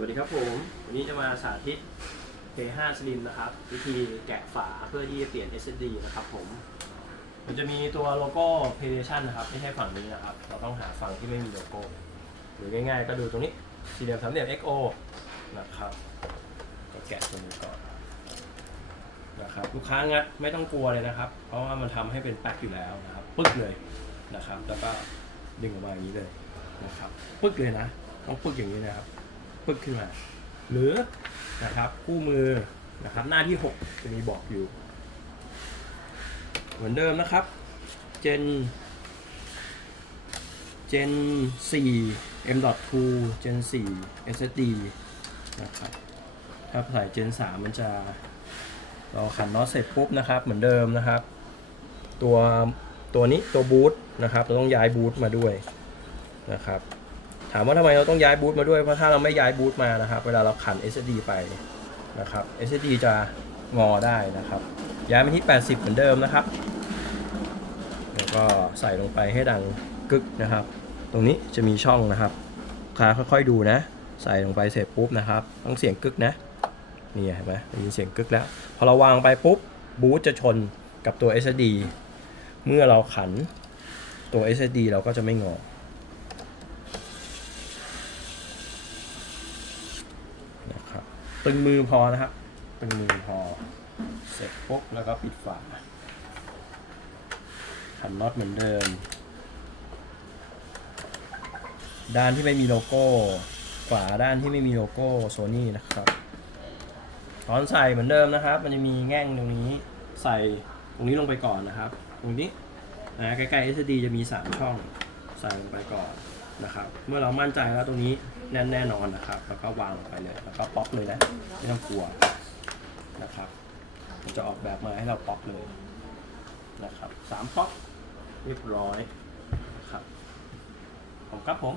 วัสดีครับผม วันนี้จะมาสาธิต K5 Slim นะครับ วิธีแกะฝาเพื่อที่จะเปลี่ยน SSD นะครับผม มันจะมีตัวโลโก้ PlayStation นะครับ ไม่ใช่ฝั่งนี้นะครับ เราต้องหาฝั่งที่ไม่มีโลโก้ หรือง่ายๆก็ดูตรงนี้ สี่เหลี่ยมสามเหลี่ยม XO นะครับ ก็แกะตรงนี้ก่อนนะครับ ลูกค้างัดไม่ต้องกลัวเลยนะครับ เพราะว่ามันทำให้เป็นแป๊กอยู่แล้วนะครับ ปึ๊กเลยนะครับ แล้วก็ดึงออกมาอย่างนี้เลยนะครับ ปึ๊กเลยนะ ต้องปึ๊กอย่างนี้นะครับ ปึ๊กขึ้นมา หรือนะครับคู่มือนะครับหน้าที่ 6 จะมีบอกอยู่ เหมือนเดิมนะครับ Gen Gen 4 M.2 Gen 4 SSD นะครับถ้าใส่ Gen 3มันจะเราขันน็อตเสร็จปุ๊บนะครับเหมือนเดิมนะครับ ตัวตัวนี้ตัวบูทนะครับเราต้องย้ายบูทมาด้วยนะครับ ถามว่าทำไมเราต้องย้ายบูทมาด้วย เพราะถ้าเราไม่ย้ายบูทมานะครับ เวลาเราขัน SSD ไปนะครับ SSD จะงอได้นะครับ ย้ายไปที่ 80 เหมือนเดิมนะครับ แล้วก็ใส่ลงไปให้ดังกึกนะครับ ตรงนี้จะมีช่องนะครับลูกค้าค่อยๆดูนะ ใส่ลงไปเสร็จปุ๊บนะครับ ต้องเสียงกึกนะ นี่เห็นไหมได้ยินเสียงกึกแล้ว พอเราวางไปปุ๊บบูทจะชนกับตัว SSD เมื่อเราขันตัว SSD เราก็จะไม่งอ นะครับ ตึงมือพอนะครับตึงมือพอ เสร็จปุ๊บแล้วก็ปิดฝาขันน็อตเหมือนเดิม ด้านที่ไม่มีโลโก้ฝาด้านที่ไม่มีโลโก้โซนี่นะครับตอนใส่เหมือนเดิมนะครับ มันจะมีแง่งตรงนี้ใส่ตรงนี้ลงไปก่อนนะครับ ตรงนี้นะใกล้ๆ SD จะมี 3 ช่อง ใส่ลงไปก่อน นะครับ เมื่อเรามั่นใจแล้วตรงนี้แน่นแน่นอนนะครับ แล้วก็วางลงไปเลย แล้วก็ป๊อกเลยนะ ไม่ต้องกลัวนะครับมันจะออกแบบมาให้เราป๊อกเลยนะครับสามป๊อกเรียบร้อยนะครับผมครับผม